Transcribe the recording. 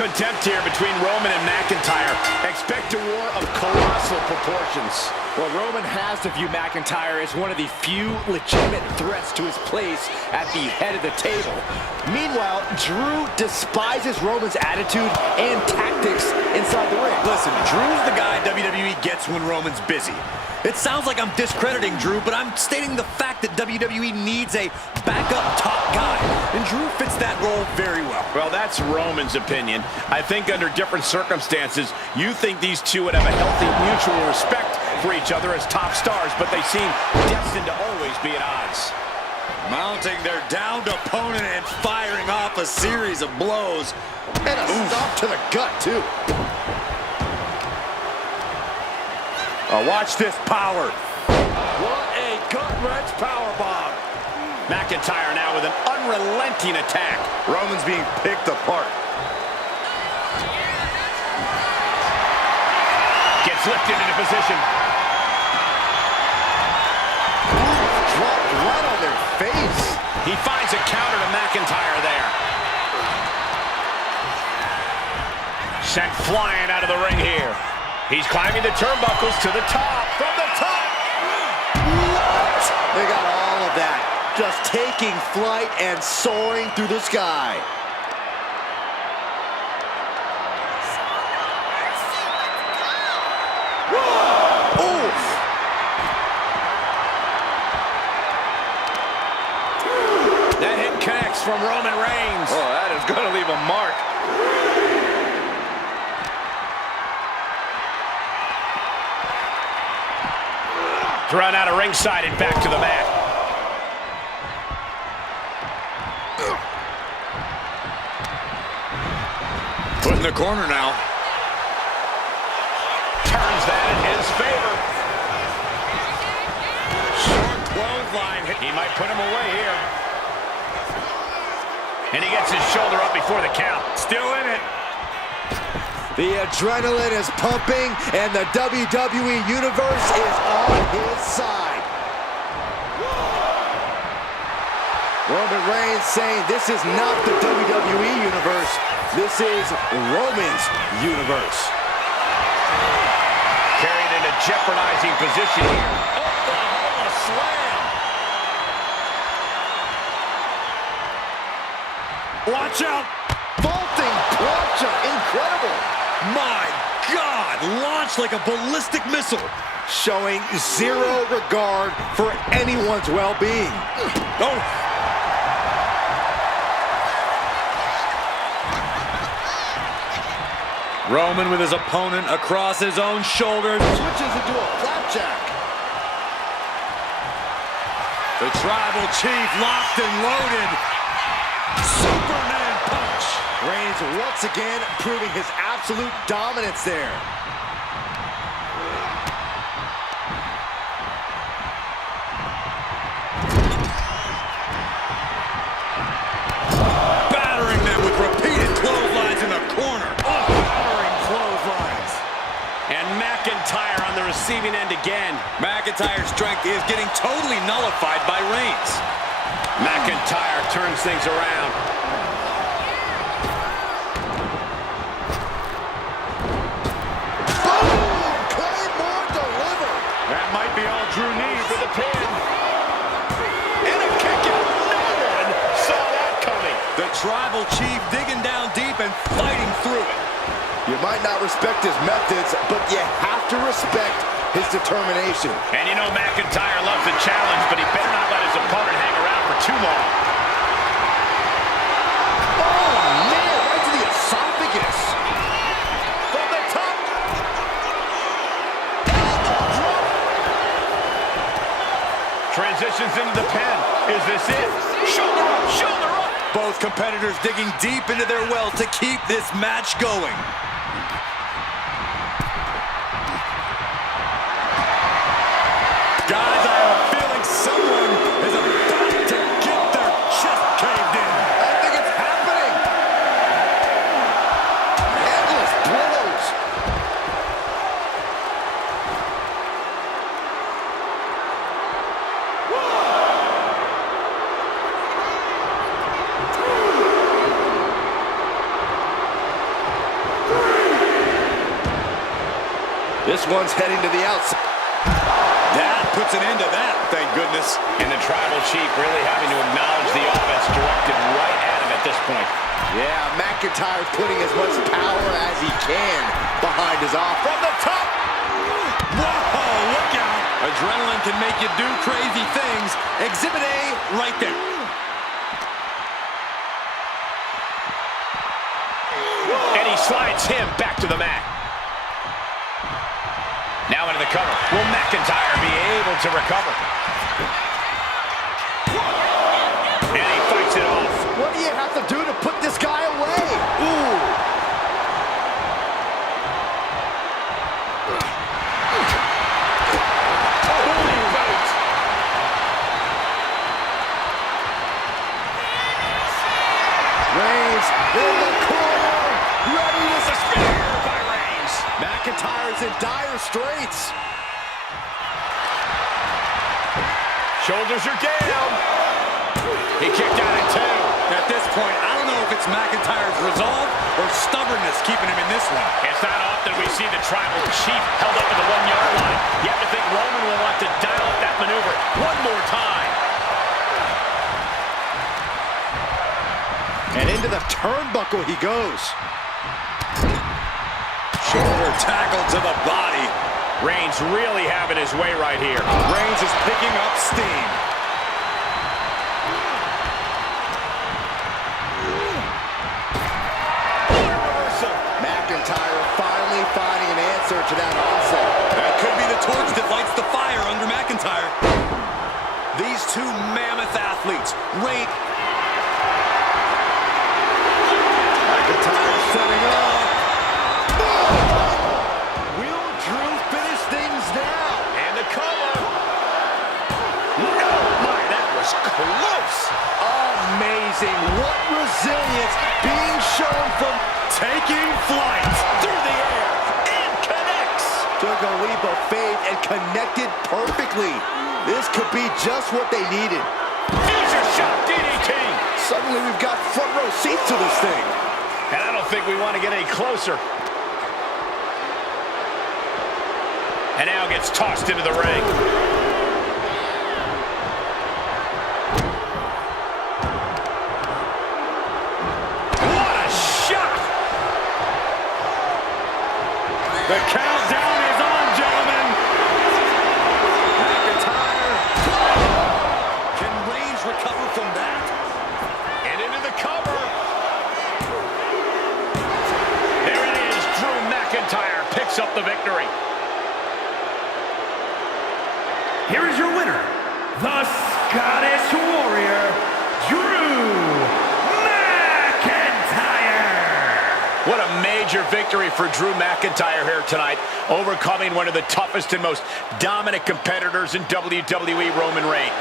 contempt here between Roman and McIntyre. Expect a war of colossal proportions. Well, Roman has to view McIntyre as one of the few legitimate threats to his place at the head of the table. Meanwhile, Drew despises Roman's attitude and tactics inside the ring. Listen, Drew's the guy WWE gets when Roman's busy. It sounds like I'm discrediting Drew, but I'm stating the fact that WWE needs a backup top guy, and Drew fits that role very well. Well, that's Roman's opinion. I think under different circumstances, you think these two would have a healthy mutual respect for each other as top stars, but they seem destined to always be at odds. Mounting their downed opponent and firing off a series of blows. And a stop to the gut, too. Watch this power. What a gut-wrench powerbomb. McIntyre now with an unrelenting attack. Roman's being picked apart. Gets lifted into position. Dropped right on their face. He finds a counter to McIntyre there. Sent flying out of the ring here. He's climbing the turnbuckles to the top. From the top. What? They got all of that. Just taking flight and soaring through the sky. Oof. That hit connects from Roman Reigns. Oh, that is going to leave a mark. Thrown out of ringside and back to the mat. Put in the corner now. Turns that in his favor. Short clothesline. He might put him away here. And he gets his shoulder up before the count. Still in it. The adrenaline is pumping, and the WWE Universe is on his side. Roman Reigns saying this is not the WWE Universe. This is Roman's Universe. Carried in a jeopardizing position here. Oklahoma slam. Watch out. Vaulting plancha. Incredible. My God, launched like a ballistic missile. Showing zero regard for anyone's well-being. Oh. Roman with his opponent across his own shoulders. Switches into a flapjack. The tribal chief locked and loaded. Superman punch. Reigns once again proving his absolute dominance there. Battering them with repeated clotheslines in the corner. Battering clotheslines. And McIntyre on the receiving end again. McIntyre's strength is getting totally nullified by Reigns. McIntyre turns things around. That might be all Drew needs for the pin. And a kick out. No one saw that coming. The tribal chief digging down deep and fighting through it. You might not respect his methods, but you have to respect his determination. And you know McIntyre loves the challenge, but he better not let his opponent hang around for too long. Oh, man, right to the esophagus. From the top. Transitions into the pin. Is this it? Shoulder up, shoulder up. Both competitors digging deep into their well to keep this match going. Guys, I have a feeling someone is about to get their chest caved in. I think it's happening. Endless blows. This one's heading to the outside. That puts an end to that, thank goodness. And the Tribal Chief really having to acknowledge the offense directed right at him at this point. Yeah, McIntyre putting as much power as he can behind his off. From the top! Whoa, look out! Adrenaline can make you do crazy things. Exhibit A right there. And he slides him back to the mat. Now into the cover. Will McIntyre be able to recover? And he fights it off. What do you have to do to put this guy away? Ooh. Reigns in the corner, ready to spear by Reigns. McIntyre's in dire straits. Shoulders are down. He kicked out at 2. At this point, I don't know if it's McIntyre's resolve or stubbornness keeping him in this one. It's not often we see the Tribal Chief held up at the 1-yard line. You have to think Roman will want to dial up that maneuver one more time. And into the turnbuckle he goes. Shoulder tackle to the body. Reigns really having his way right here. Reigns is picking up steam. McIntyre finally finding an answer to that onslaught. That could be the torch that lights the fire under McIntyre. These two mammoth athletes, Reigns. McIntyre setting up. Will Drew finish things now? And the cover. No, my, that was close. Amazing. What resilience being shown from Taking flight through the air and connects. Took a leap of faith and connected perfectly. This could be just what they needed. Future shot DDT. Suddenly we've got front row seats to this thing. And I don't think we want to get any closer. And now gets tossed into the ring. The countdown is on, gentlemen. McIntyre. Can Reigns recover from that? And into the cover. There it is. Drew McIntyre picks up the victory. Here is your winner, the Scottish Warrior, Drew McIntyre. What a major victory for Drew McIntyre here tonight, overcoming one of the toughest and most dominant competitors in WWE, Roman Reigns.